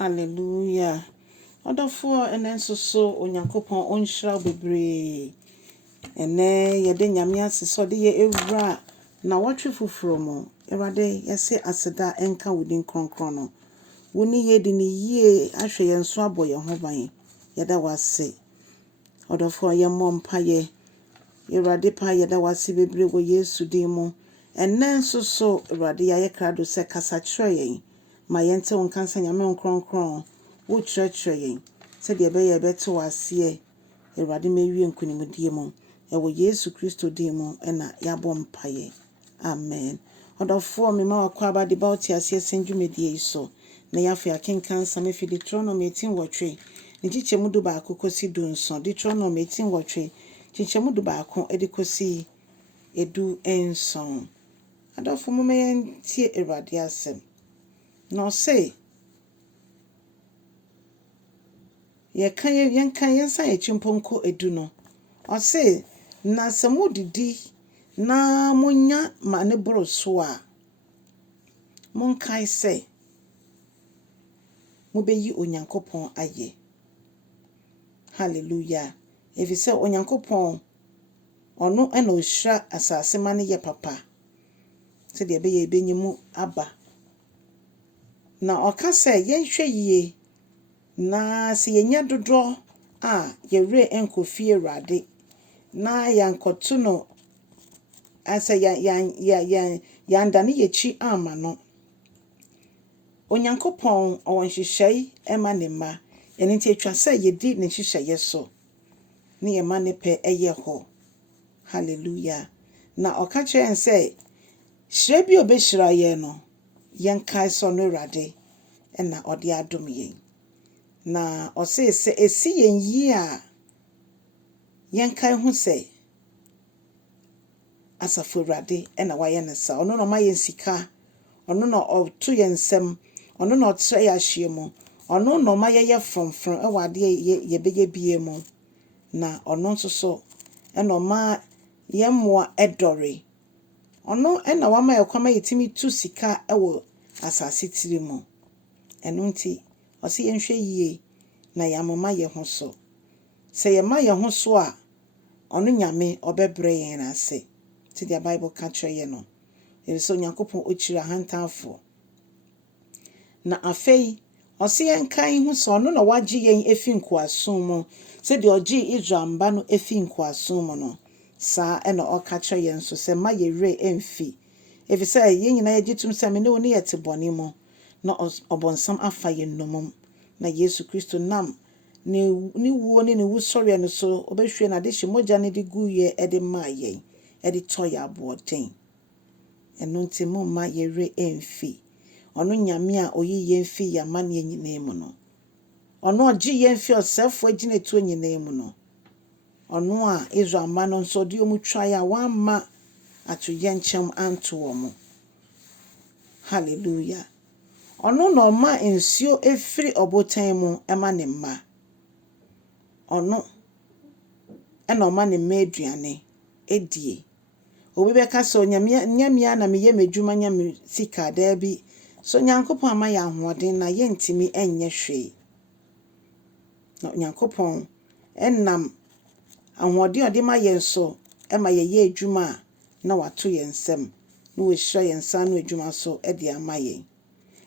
Hallelujah. Odofo ene nsoso onyankopon onhyira bebre. Ene yede nyame asese de ye ewura na wotwe fufuro mo. Ewade yese aseda enka wudin kronkron no. Woni ye di ni yie ahwe ye nso aboye ho ban. Yeda wase. Odofo ye mompa ye. Ewade pa yeda wase bebre wo Yesu din mu. Ene nsoso ewade ya ye krado se kasa kyerɛ yen. Ma yente won kansa nyame kronkron wo kyerɛkyerɛ yen sɛ de be ye bɛte wase Ewurade mewie nkunimdie mu ɛwɔ Yesu Kristo din mu ɛna yabɔ mpaye. Amen. Odofo me ma wakɔ aba de ba oti ase senjumedie so na yafa akenkan same fi Deuteronomy 18:8 ne chichemu du ba kokosi du nso Deuteronomy 18:8 chichemu du ba ko edikosi edu enson. Adofo mo me tie Ewurade asem. No say ye kan yensa ye chimponko edu no o say na samu didi na munya mane bro so a mon kai say mo beyi onyankopon aye. Hallelujah. If you say onyankopon ono ena ohira asase mane ye papa se de be ye benyimu aba na oka say yenhwe yie na se yenya dodo a yewre enkofie Ewurade na yankoto no asa yandane yechi ama no onyankopon owonhyehyai ema ne ma eni nti atwa say yedi ne hyehyai so ne ye ma ne pe eye ho. Hallelujah. Na oka kyen say hyira bi obehira ye no yenkai so no Ewurade ena ode adom yen. Na ose se esi yen yi a yenkai hu se asafo Ewurade ena waye ne sa ono no ma yen sika ono no oto yen nsem ono no otre ya hyiemu ono no ma ye fromfrom e wade ye beye bie mu na ono nso so ena ma ye moa edore ono ena wa ma yekwama yetimi tu sika ewo asase tiri mu eno nti ose yenhwe yie na yamoma ye ho so se ye ma ye ho so a ono nyame obebre yen ase ti the Bible ka kyerɛ ye no so nyankopon ochira hantanfo na afei ose yenkan hu so ono na wagye yen efi nkoasom mu se de ogye Israel mba no efi nkoasom mu no sa ena oka kyerɛ yen so se ma ye re emfi efi se yen nyina ye gitum se me ne woni yete bone mu na obonsam afa ye nomum na Yesu Kristo nam ni wuo ni wusori no so obehwe na de hyemoja ne de guye e de maye e de toya aboden eno nti mo ma ye re emfi ono nyame a oyi ye mfi ya ma ne nyina mu no ono ogye ye mfi osefo agina etu nyina mu no ono a Israel ma no so de omutwa ya wa ma atu ye nchem anto omo. Hallelujah. Ono no ma ensio efiri obotan mu ema ne ma ono ena ma ne ma aduane edie obi beka so nyamia na meye medwuma nyame sika da bi so nyankopon ama ya ahoden na ye ntimi enye hwe no nyankopon enam ahoden ode ma ye so ema ye adwuma na wato ye nsem na we hira ye nsa no adwuma so e de ama ye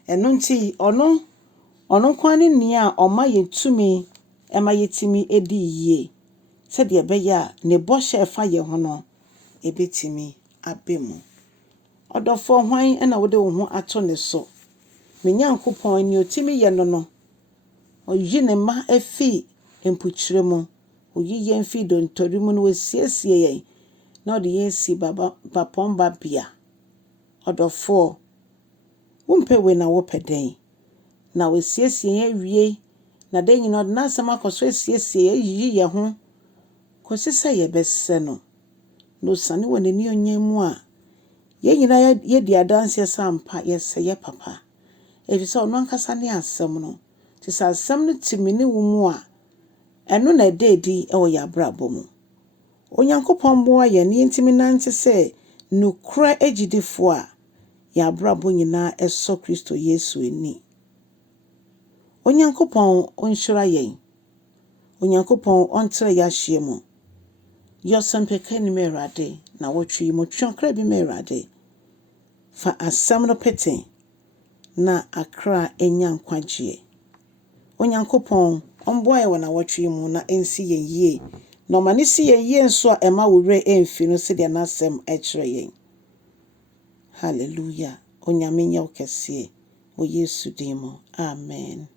eno nti ono kwane ni a oma yetumi ema yetimi edi yie se de be ya ne boshe efa ye ho no ebetimi abemu. Odofo hwan ena wode wo ho ato ne so me nyankopon ni otimi ye no oyi ne ma afi empukyire mu oyi ye mfi dontori mu no wasiesie ye na ode ye si bapomba bia. Odofo wumpewe na wopeden na wasiesie ye wie na de nyina ode na asem akoso asiesie ye yiyi ye ho kosisa ye bese no no sane wonani onyam a ye nyina ye di adanse sampa ye se ye papa efisa ono ankasa ne asem no ti sa asem no timini wo mu a eno na dedi e wo ya brabo mu onyankopon bo aye ne ntimi nante se nukura ejidifo a ya brabo nyina eso Kristo Yesu eni Onyankopɔn onhyira yɛn. Onyankopɔn ontre yɛahye mu. Yosempeka ni me Awurade na wotwe mu twakra bi me Awurade. Fa asɛm no pete na akra enya nkwagye. Onyankopɔn omboa yɛ na wotwe mu na ensi yɛn yie. Na ɔma si yɛn yie nso a ɛma wure emfi no se de n'asɛm ɛkyerɛ yɛn. Hallelujah. Onyame nyɛ wo kɛse. O Yesu din mu. Amen.